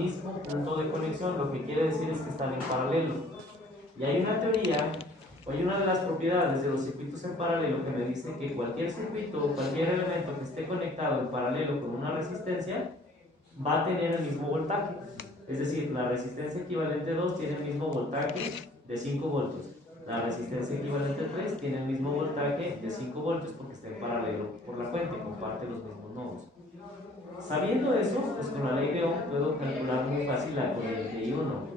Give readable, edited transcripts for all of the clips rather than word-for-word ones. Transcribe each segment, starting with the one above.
mismo punto de conexión, lo que quiere decir es que están en paralelo. Y hay una teoría, o hay una de las propiedades de los circuitos en paralelo que me dice que cualquier circuito o cualquier elemento que esté conectado en paralelo con una resistencia va a tener el mismo voltaje. Es decir, la resistencia equivalente 2 tiene el mismo voltaje de 5 voltios. La resistencia equivalente 3 tiene el mismo voltaje de 5 voltios porque está en paralelo por la fuente, comparte los mismos nodos. Sabiendo eso, pues con la ley de Ohm puedo calcular muy fácil la corriente I1.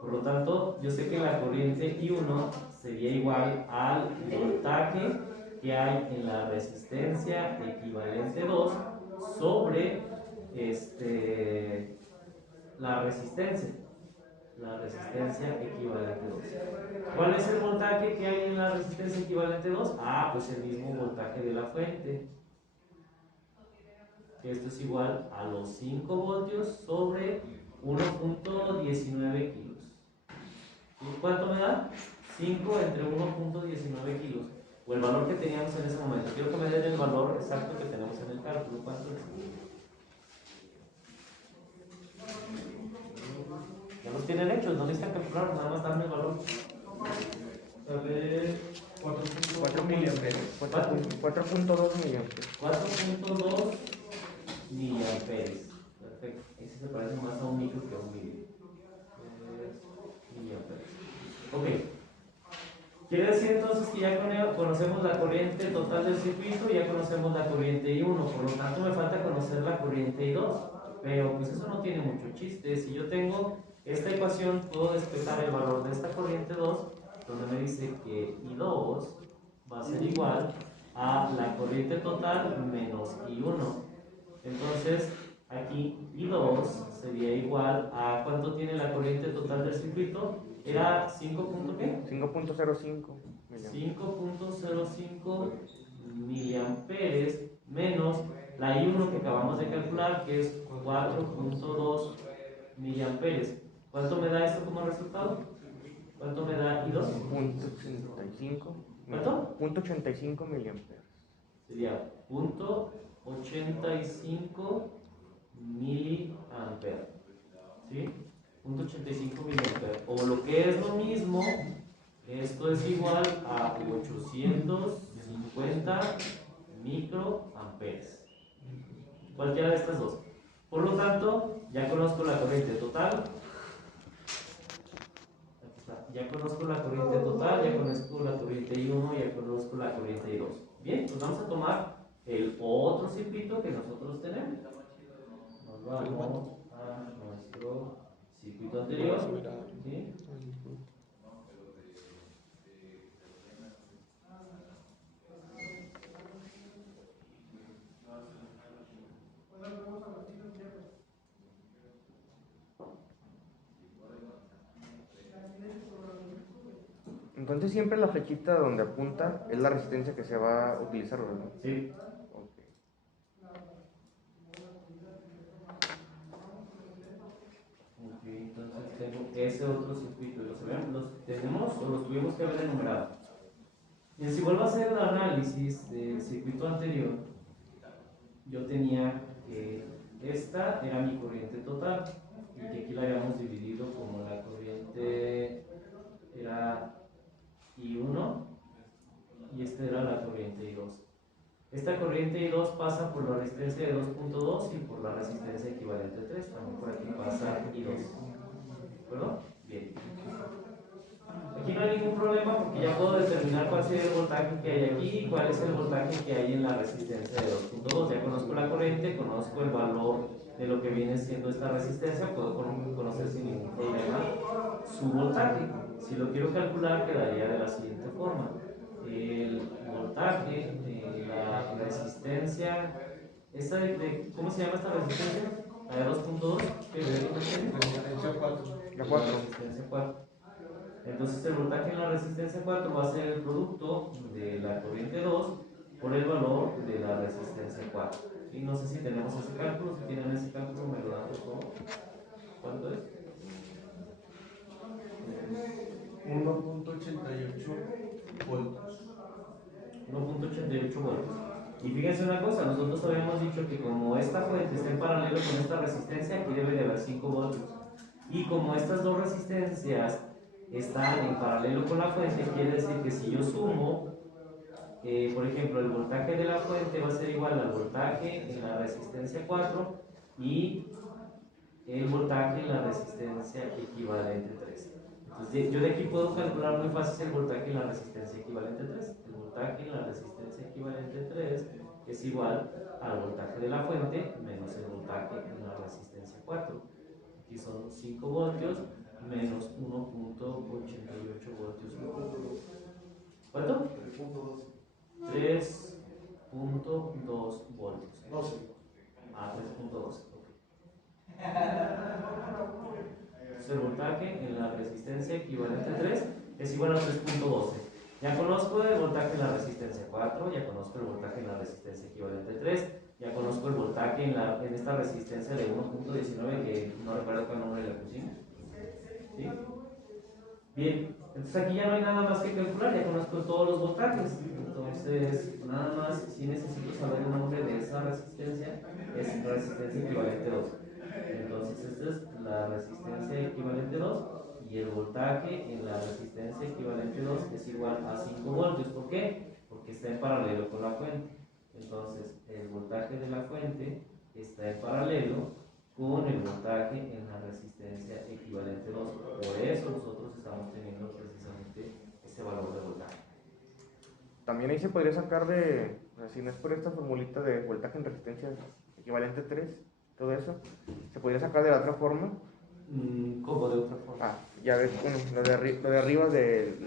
Por lo tanto, yo sé que la corriente I1 sería igual al voltaje que hay en la resistencia equivalente 2 sobre la resistencia equivalente 2. ¿Cuál es el voltaje que hay en la resistencia equivalente 2? Ah, pues el mismo voltaje de la fuente. Esto es igual a los 5 voltios sobre 1.19 kilos. ¿Y cuánto me da? 5 entre 1.19 kilos. O el valor que teníamos en ese momento. Quiero que me den el valor exacto que tenemos en el cálculo. ¿Cuánto es? Ya los tienen hechos, no necesitan calcular, nada más darme el valor. Sale 4.2 miliamperes. 4.2 miliamperes. 4.2 miliamperes. Perfecto. Ese se parece más a un micro que a un miliamperes. Ok. Quiere decir entonces que ya conocemos la corriente total del circuito y ya conocemos la corriente I1. Por lo tanto, me falta conocer la corriente I2. Pero pues eso no tiene mucho chiste. Si yo tengo esta ecuación, puedo despejar el valor de esta corriente 2, donde me dice que I2 va a ser igual a la corriente total menos I1. Entonces, aquí I2 sería igual a ¿cuánto tiene la corriente total del circuito? Era 5.05 miliamperes menos la I1 que acabamos de calcular, que es 4.2 miliamperes. ¿Cuánto me da esto como resultado? ¿Cuánto me da I2? 0.85. ¿Cuánto? 0.85 miliamperes. Sería 0.85 miliamperes. ¿Sí? 0.85 miliamperes. O lo que es lo mismo, esto es igual a 850 microamperes. Cualquiera de estas dos. Por lo tanto, ya conozco la corriente total. Aquí está. Ya conozco la corriente total, ya conozco la corriente I1, ya conozco la corriente I2. Bien, pues vamos a tomar el otro circuito que nosotros tenemos. Nos vamos a nuestro circuito anterior. ¿Sí? Entonces siempre la flechita donde apunta es la resistencia que se va a utilizar, ¿verdad? Sí. Okay. Ok, entonces tengo ese otro circuito. ¿Los tenemos o los tuvimos que haber enumerado? Bien, si vuelvo a hacer el análisis del circuito anterior, yo tenía que esta era mi corriente total y que aquí la habíamos dividido como la corriente era I1 y esta era la corriente I2. Esta corriente I2 pasa por la resistencia de 2.2 y por la resistencia equivalente a 3. También por aquí pasa I2. ¿De acuerdo? Bien. Aquí no hay ningún problema porque ya puedo determinar cuál sería el voltaje que hay aquí y cuál es el voltaje que hay en la resistencia de 2.2. Ya conozco la corriente, conozco el valor de lo que viene siendo esta resistencia, puedo conocer sin ningún problema su voltaje. Si lo quiero calcular, quedaría de la siguiente forma. El voltaje de la resistencia, ¿cómo se llama esta resistencia? La de 2.2, ¿qué Resistencia 4. La 4. Resistencia 4. Entonces el voltaje en la resistencia 4 va a ser el producto de la corriente 2 por el valor de la resistencia 4. Y no sé si tenemos ese cálculo, si tienen ese cálculo me lo dan por favor. ¿Cuánto es? 1.88 voltios. 1.88 voltios. Y fíjense una cosa, nosotros habíamos dicho que como esta fuente está en paralelo con esta resistencia, aquí debe de haber 5 voltios. Y como estas dos resistencias están en paralelo con la fuente, quiere decir que si yo sumo, por ejemplo, el voltaje de la fuente va a ser igual al voltaje en la resistencia 4 y el voltaje en la resistencia equivalente 3. Entonces, yo de aquí puedo calcular muy fácil el voltaje en la resistencia equivalente 3. El voltaje en la resistencia equivalente 3 es igual al voltaje de la fuente menos el voltaje en la resistencia 4. Aquí son 5 voltios menos 1.88 voltios. ¿Cuánto? 3.2 voltios. 3.2. Entonces el voltaje en la resistencia equivalente 3 es igual a 3.12. Ya conozco el voltaje en la resistencia 4, ya conozco el voltaje en la resistencia equivalente 3, ya conozco el voltaje en esta resistencia de 1.19 que no recuerdo cuál nombre le pusimos. ¿Sí? Bien, entonces aquí ya no hay nada más que calcular, ya conozco todos los voltajes. Entonces, nada más, si necesito saber el nombre de esa resistencia, es resistencia equivalente 2. Entonces, esta es la resistencia equivalente 2 y el voltaje en la resistencia equivalente 2 es igual a 5 voltios. ¿Por qué? Porque está en paralelo con la fuente. Entonces, el voltaje de la fuente está en paralelo con el voltaje en la resistencia equivalente 2. Por eso nosotros estamos teniendo precisamente ese valor de voltaje. También ahí se podría sacar de, o sea, si no es por esta formulita de voltaje en resistencia equivalente 3, todo eso, se podría sacar de la otra forma. ¿Cómo de otra forma? Ya ves, bueno, lo de arriba de...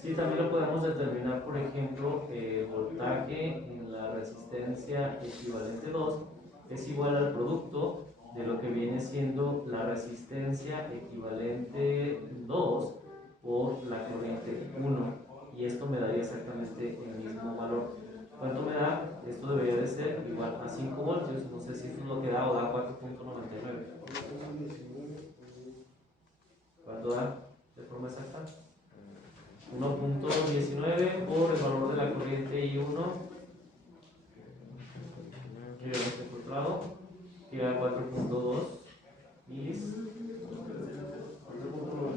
Sí, también lo podemos determinar, por ejemplo, voltaje en la resistencia equivalente 2 es igual al producto de lo que viene siendo la resistencia equivalente 2 por la corriente 1. Y esto me daría exactamente el mismo valor. ¿Cuánto me da? Esto debería de ser igual a 5 voltios. No sé si esto es lo que da o da 4.99. ¿Cuánto da de forma exacta? 1.19 por el valor de la corriente I1. Y de este otro lado, que da 4.2 milis.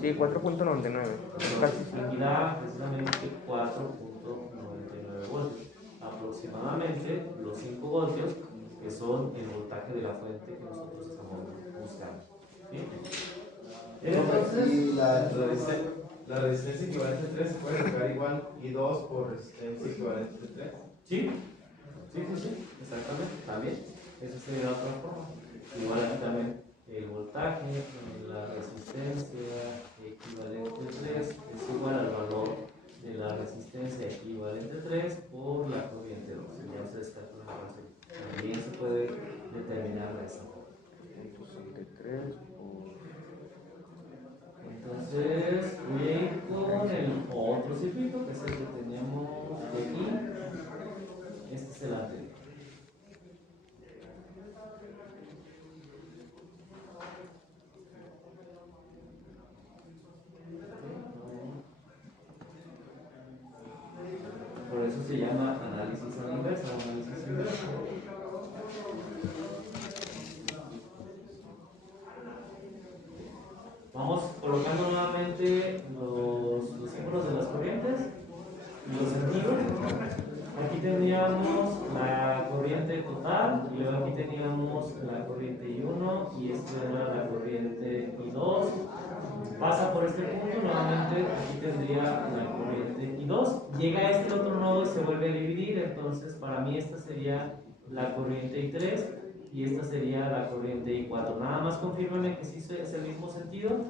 Sí, 4.99. Y da precisamente 4.99 voltios. Aproximadamente los 5 voltios que son el voltaje de la fuente que nosotros estamos buscando. ¿Bien? Entonces, Y la resistencia equivalente 3 se puede sacar igual y 2 por resistencia equivalente 3. Sí, exactamente, también. Eso sería otra forma. Igual aquí también el voltaje en la resistencia equivalente 3 es igual al valor de la resistencia equivalente 3 por la corriente 2. Ya ustedes calculan la razón. También se puede determinar de esa forma. Entonces voy a ir con el otro circuito, que es el que teníamos de aquí. Este es el anterior. Por eso se llama análisis a la inversa o análisis inverso. Vamos colocando nuevamente los símbolos de las corrientes y los sentidos. Aquí teníamos la corriente total y luego aquí teníamos la corriente I1 y esta era la corriente I2. Pasa por este punto, nuevamente aquí tendría la corriente I2. Llega a este otro nodo y se vuelve a dividir, entonces para mí esta sería la corriente I3 y esta sería la corriente I4. Nada más confírmame que sí es el mismo sentido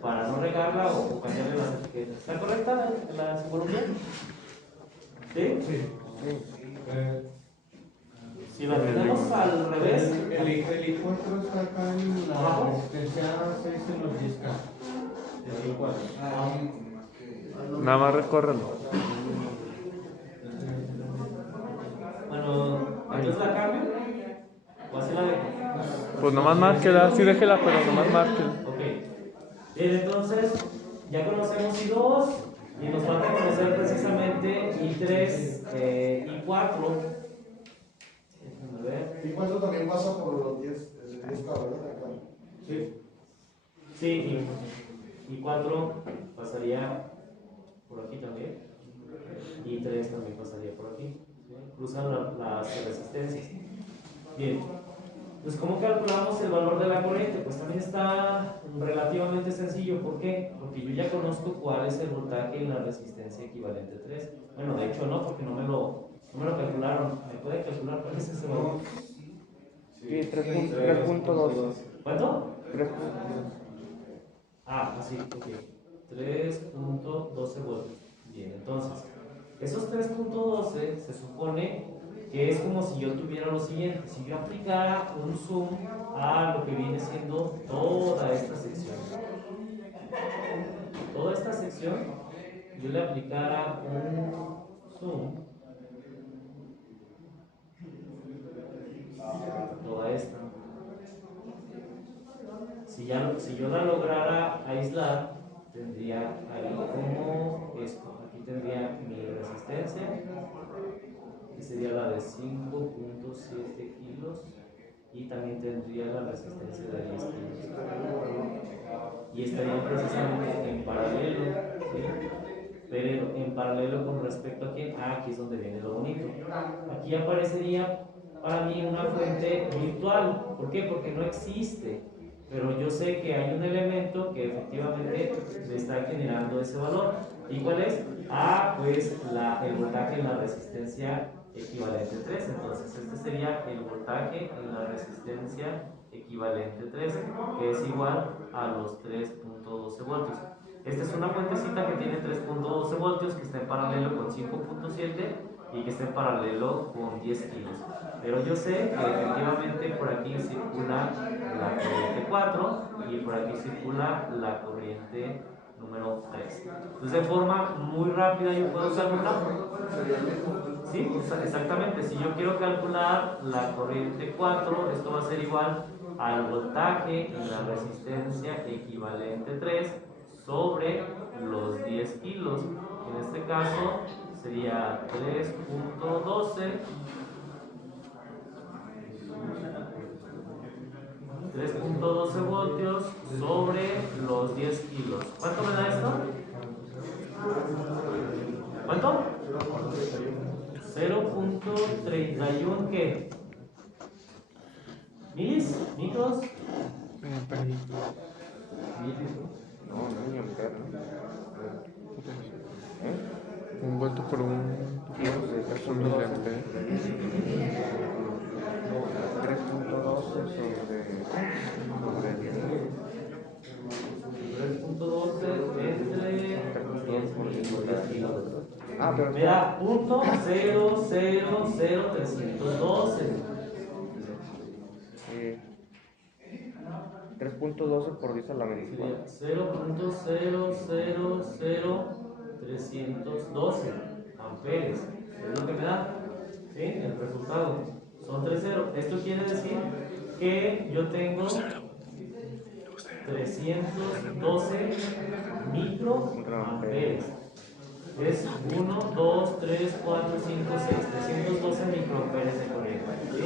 para no regarla o cambiarle las etiquetas. ¿Está correcta la simbología? ¿Sí? Sí. Si la tenemos al revés, El I4 está acá en la resistencia 6 en los discos. El I4. Nada más recórrelo. bueno, entonces la cambio o así la dejo. Pues nomás márquela, sí déjela, pero nomás márquela. Ok. Bien, entonces ya conocemos I2 y nos falta conocer precisamente I3, I4. A ver. Y 4 también pasa por los 10, el 10K, ¿verdad? Acá. Sí. Sí, y 4 pasaría por aquí también. Y 3 también pasaría por aquí. ¿Sí? Cruzan las resistencias. Bien. Pues, ¿cómo calculamos el valor de la corriente? Pues también está relativamente sencillo. ¿Por qué? Porque yo ya conozco cuál es el voltaje en la resistencia equivalente 3. Bueno, de hecho no, porque no me lo calcularon. ¿Me pueden calcular cuál es ese valor? Sí, 3.12. ¿Cuánto? 3. Ah, sí, ok. 3.12 voltios. Bien, entonces, esos 3.12 se supone que es como si yo tuviera lo siguiente. Si yo aplicara un zoom a lo que viene siendo toda esta sección. Toda esta sección, yo le aplicara un zoom a toda esta. Si yo la lograra aislar, tendría ahí como esto. Aquí tendría mi resistencia, que sería la de 5.7 kilos, y también tendría la resistencia de 10 kilos. Y estaría precisamente en paralelo, ¿sí? Pero en paralelo con respecto a quién. Ah, aquí es donde viene lo bonito. Aquí aparecería para mí una fuente virtual. ¿Por qué? Porque no existe. Pero yo sé que hay un elemento que efectivamente me está generando ese valor. ¿Y cuál es? Ah, pues el voltaje en la resistencia equivalente 3. Entonces este sería el voltaje en la resistencia equivalente 3, que es igual a los 3.12 voltios. Esta es una fuentecita que tiene 3.12 voltios, que está en paralelo con 5.7 y que está en paralelo con 10 kilos. Pero yo sé que efectivamente por aquí circula la corriente 4 y por aquí circula la corriente número 3. Entonces, de forma muy rápida yo puedo calcular. Sí, exactamente. Si yo quiero calcular la corriente 4, esto va a ser igual al voltaje en la resistencia equivalente 3 sobre los 10 kilos. En este caso sería 3.12 voltios sobre los 10 kilos. ¿Cuánto me da esto? ¿Cuánto? 0.31 ¿qué? ¿Milis? ¿Micros? No, no, ni amper, ¿no? Un volto por un miliampere. 3.12 entre 10 por 10 kilos. Ah, pero Me da punto 0.00312. 3.12 por 10 a la menos Sería 0.000312 amperes. Es lo que me da. ¿Sí? El resultado. Son 3 ceros. Esto quiere decir que yo tengo 312 microamperes. Es 1, 2, 3, 4, 5, 6. 312 microamperes de corriente. ¿Sí?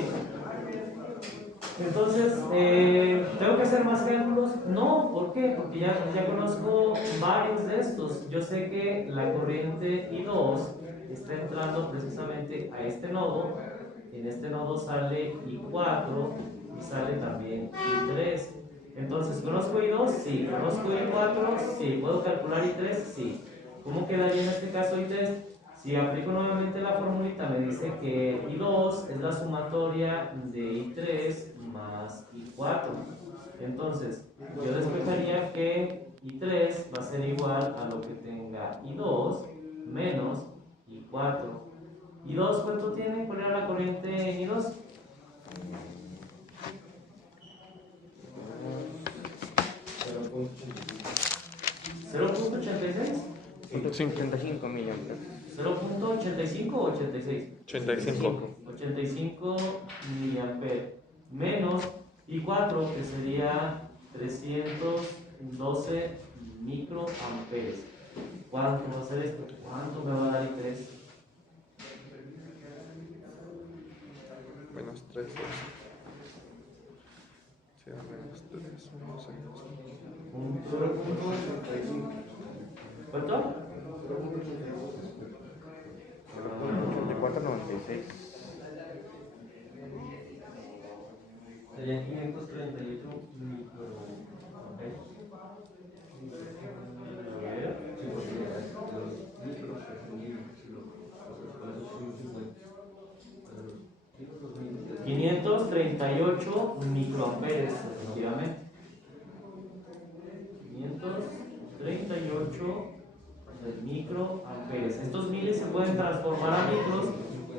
Entonces, ¿tengo que hacer más cálculos? No, ¿por qué? Porque ya conozco varios de estos. Yo sé que la corriente I2 está entrando precisamente a este nodo. En este nodo sale I4 y sale también I3. Entonces, ¿conozco I2? Sí. ¿Conozco I4? Sí. ¿Puedo calcular I3? Sí. ¿Cómo quedaría en este caso I3? Si aplico nuevamente la formulita, me dice que I2 es la sumatoria de I3 más I4. Entonces, yo despejaría que I3 va a ser igual a lo que tenga I2 menos I4. ¿I2 cuánto tiene? ¿Cuál era la corriente en I2? 0.86. 85 miliamperes. 0.85 o 86. 85. 85 miliamperes menos I4, que sería 312 microamperes. ¿Cuánto va a ser esto? ¿Cuánto me va a dar I3? Bueno, 3, 12. Sí, a menos 3, 1, 6. 0.85. ¿Cuánto? 84.96. Serían 538 microamperes. A ver. 538 microamperes, efectivamente. 538 microamperes. Estos miles se pueden transformar a micros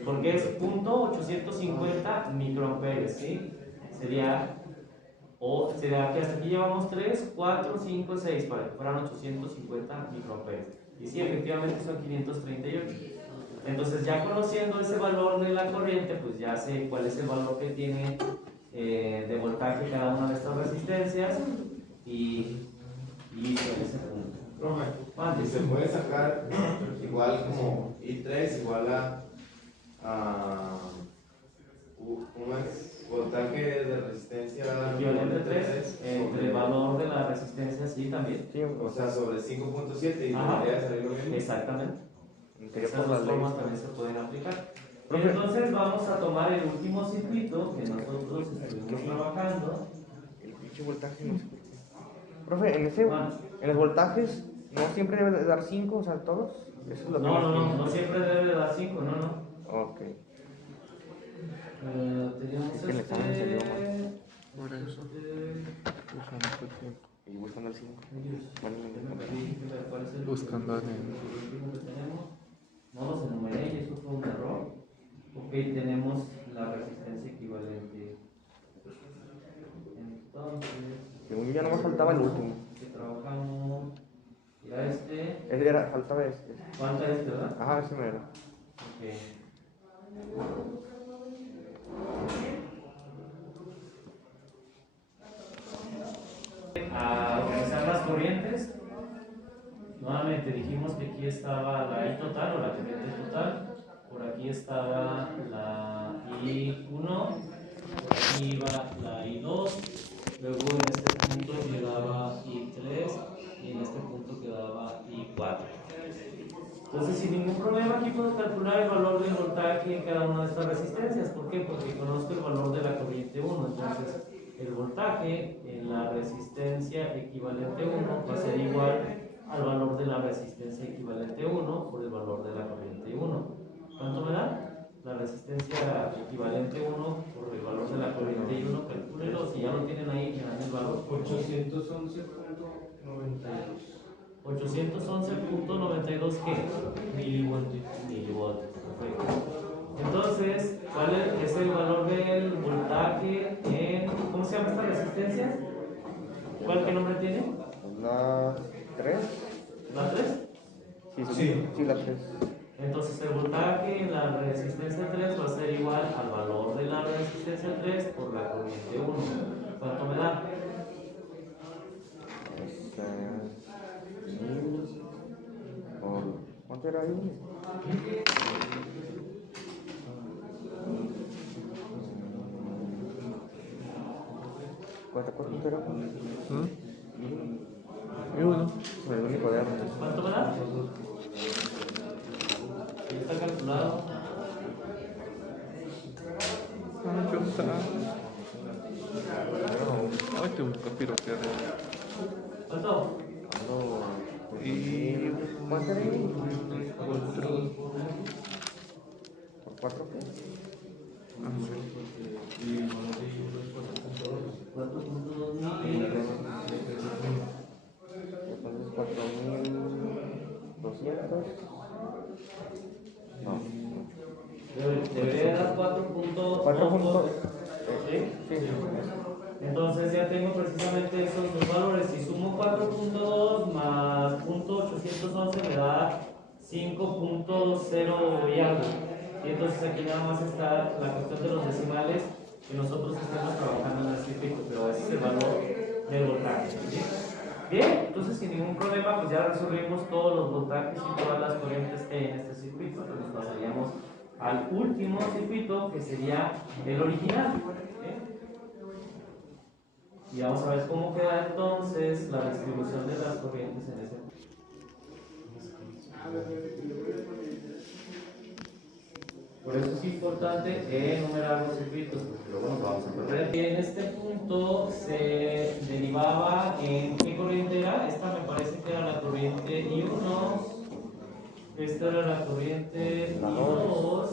porque es .850 microamperes, ¿sí? Sería que hasta aquí llevamos 3, 4, 5, 6 para que fueran 850 microamperes. Y sí, efectivamente son 538. Entonces, ya conociendo ese valor de la corriente, pues ya sé cuál es el valor que tiene de voltaje cada una de estas resistencias y en ese punto. Profe, y se puede sacar igual como I3 igual a ¿cómo es? Voltaje de resistencia Equivalente a 3 entre el valor de la resistencia, sí, también. Sí, o sea, sobre 5.7 y Ajá. debería salir lo mismo. Exactamente. sería Esas por la dos ley. formas también se pueden aplicar. Profe. Entonces vamos a tomar el último circuito que nosotros estuvimos trabajando. El pinche voltaje no sé por qué. Profe, Bueno. en los voltajes no siempre debe de dar 5, o sea, todos. Eso es lo que No siempre debe de dar 5, no. Ok. Teníamos Es que el examen se dio mal. Por eso. Usando este tiempo. Y buscando el 5. Buscando en No los enumeré y eso fue un error. Ok, tenemos la resistencia equivalente. Entonces, Según yo ya nomás faltaba el último. que trabajamos. Era este. Faltaba este. ¿Cuánto este, verdad? Ajá, ese mero. Ok. A utilizar las corrientes. Nuevamente dijimos que aquí estaba la I total o la corriente total. Por aquí estaba la I1. Por aquí iba la I2. Luego en este punto quedaba I3 y en este punto quedaba I4. Entonces, sin ningún problema, aquí puedo calcular el valor del voltaje en cada una de estas resistencias. ¿Por qué? Porque conozco el valor de la corriente 1. Entonces, el voltaje en la resistencia equivalente 1 va a ser igual al valor de la resistencia equivalente 1 por el valor de la corriente 1. ¿Cuánto me da? La resistencia equivalente 1 por el valor de la corriente 1, calcúlenlo. Si ya lo tienen ahí, me dan el valor. 811.92 ¿qué? Milivoltios. Perfecto. Entonces, ¿cuál es el valor del voltaje en... ¿Cómo se llama esta resistencia? ¿Qué nombre tiene? ¿La 3? ¿La 3? Sí, la 3. Entonces el voltaje en la resistencia 3 va a ser igual al valor de la resistencia 3 por la corriente 1. ¿Cuánto me da? ¿Cuánto era ahí? ¿Cuánto era? Y uno. El único de ¿Cuánto me da? Está calculado. Ay, te gusta pirotear. ¿Cuánto? Y ¿Cuánto era ahí? 4. ¿Por 4 qué? 4.200. No. Debería dar 4.2. ¿Sí? Sí. Entonces ya tengo precisamente esos dos valores. Si sumo 4.2 más .811 me da 5.0 y algo. Y entonces aquí nada más está la cuestión de los decimales que nosotros estamos trabajando en el circuito, pero ese es el valor del voltaje. ¿Sí? Bien, entonces sin ningún problema pues ya resolvimos todos los voltajes y todas las corrientes que hay en este circuito, que nos pasaríamos al último circuito, que sería el original. Y vamos a ver cómo queda entonces la distribución de las corrientes en ese punto. Por eso es importante enumerar los circuitos, porque luego nos vamos a perder. En este punto se derivaba en qué corriente era. Esta me parece que era la corriente I1, esta era la corriente I2,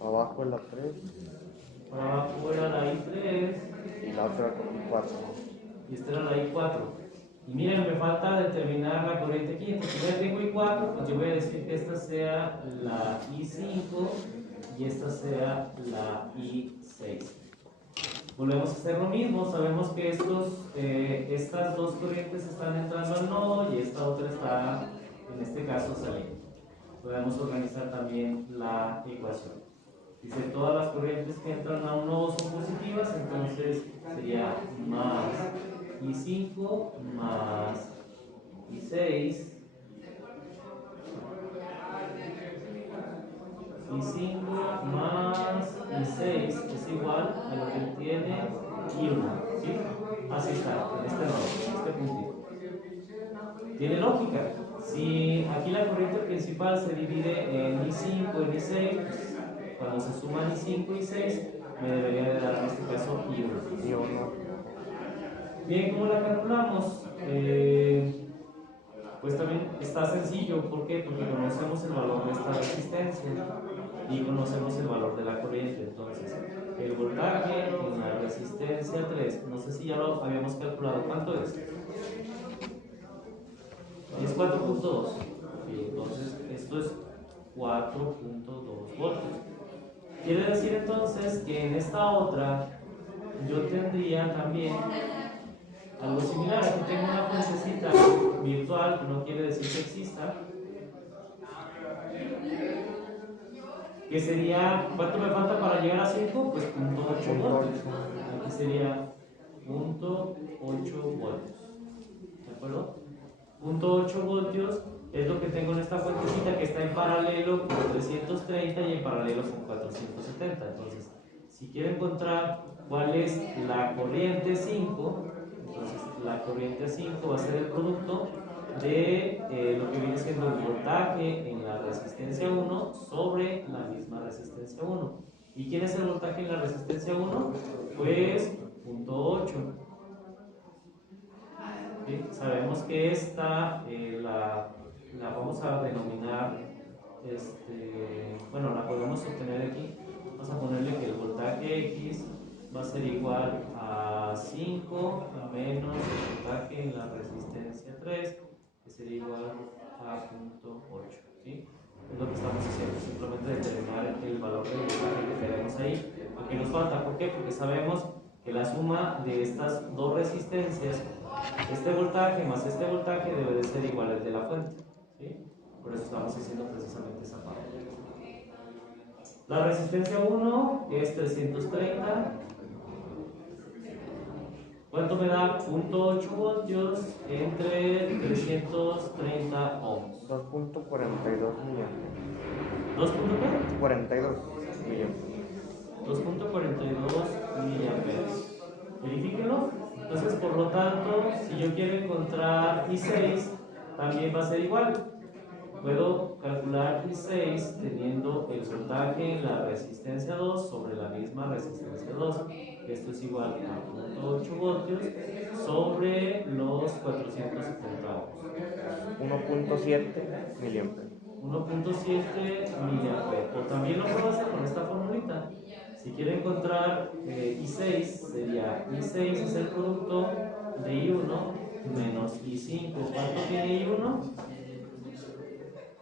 Abajo es la 3 por abajo era la I3 y la otra con 4. y esta era la I4. Y miren, me falta determinar la corriente aquí. Entonces, si ya tengo I4, pues yo voy a decir que esta sea la I5 y esta sea la I6. Volvemos a hacer lo mismo. Sabemos que estas dos corrientes están entrando al nodo y esta otra está, en este caso, saliendo. Podemos organizar también la ecuación. Dice, todas las corrientes que entran a un nodo son positivas, entonces sería más I5 más I6, I5 más I6 es igual a lo que tiene I1, ¿sí? Así está, en este nodo, en este puntito. Tiene lógica. Si aquí la corriente principal se divide en I5 y I6, cuando se suman I5 y I6, me debería de dar en este caso I1. Bien, ¿cómo la calculamos? Pues también está sencillo. ¿Por qué? Porque conocemos el valor de esta resistencia y conocemos el valor de la corriente. Entonces, el voltaje en la resistencia 3, no sé si ya lo habíamos calculado. ¿Cuánto es? Es 4.2. Entonces, esto es 4.2 voltios. Quiere decir entonces que en esta otra yo tendría también algo similar. Aquí tengo una fuentecita virtual, que no quiere decir que exista, que sería, ¿cuánto me falta para llegar a 5? Pues 0.8 voltios. Aquí sería 0.8 voltios. ¿De acuerdo? 0.8 voltios es lo que tengo en esta fuentecita, que está en paralelo con 330 y en paralelo con 470. Entonces, si quiero encontrar cuál es la corriente 5, entonces la corriente 5 va a ser el producto de lo que viene siendo el voltaje en la resistencia 1 sobre la misma resistencia 1. ¿Y quién es el voltaje en la resistencia 1? Pues 0.8. ¿Sí? Sabemos que esta la vamos a denominar, bueno, la podemos obtener aquí. Vamos a ponerle que el voltaje X va a ser igual a 5 menos el voltaje en la resistencia 3, que sería igual a 0.8. ¿Sí? Es lo que estamos haciendo, simplemente determinar el valor del voltaje que tenemos ahí. Aquí nos falta, ¿por qué? Porque sabemos que la suma de estas dos resistencias, este voltaje más este voltaje, debe de ser igual al de la fuente. ¿Sí? Por eso estamos haciendo precisamente esa parte. La resistencia 1 es 330. ¿Cuánto me da 0.8 voltios entre 330 ohms? 2.42 miliamperes. ¿2.42 42 miliamperes. 2.42 miliamperes. Verifíquenlo. Entonces, por lo tanto, si yo quiero encontrar I6, también va a ser igual. Puedo calcular I6 teniendo el voltaje en la resistencia 2 sobre la misma resistencia 2. Esto es igual a 0.8 voltios sobre los 470 ohms. 1.7 miliamperes. 1.7 miliamperes. O también lo puedo hacer con esta formulita. Si quiero encontrar I6, sería I6 es el producto de I1 menos I5. ¿Cuánto tiene I1?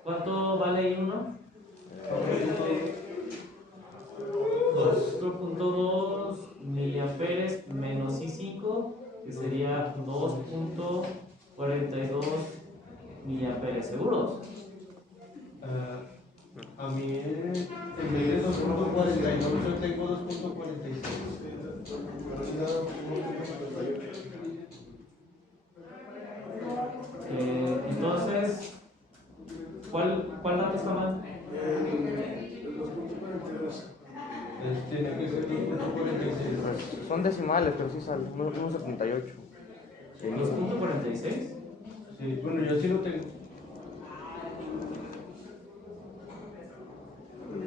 ¿Cuánto vale I1? 4.2 miliamperes menos I5, que sería 2.42 miliamperes. ¿Seguros? A mí en vez de 2.42 yo tengo 2.46. Pero si da 1.48. Entonces, ¿cuál dato está mal? decimales, pero sí sale, 1.78. ¿El 2.46? Sí, bueno, yo sí lo tengo.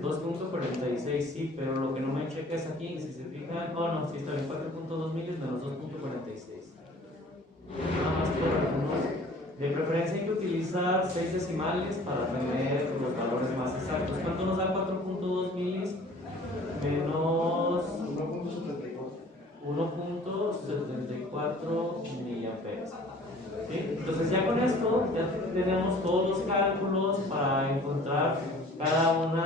2.46, sí, pero lo que no me checa es aquí, si se fijan, oh no, sí está bien, 4.2 miles menos 2.46. Nada más por algunos. De preferencia hay que utilizar 6 decimales para tener los valores más exactos. ¿Cuánto nos da 4.2 milis menos 1.74 miliamperes? ¿Sí? Entonces ya con esto ya tenemos todos los cálculos para encontrar cada uno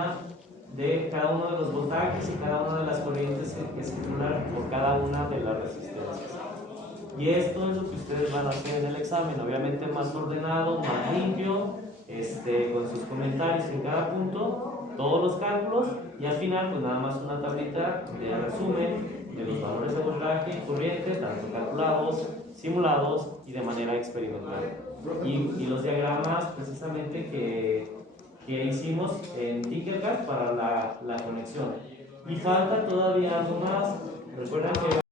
de los voltajes y cada una de las corrientes que circulan por cada una de las resistencias. Y esto es lo que ustedes van a hacer en el examen, obviamente más ordenado, más limpio, con sus comentarios en cada punto, todos los cálculos, y al final pues nada más una tablita de resumen de los valores de voltaje y corriente, tanto calculados, simulados y de manera experimental. Y los diagramas precisamente que hicimos en Tinkercad para la conexión. Y falta todavía algo más. Recuerden que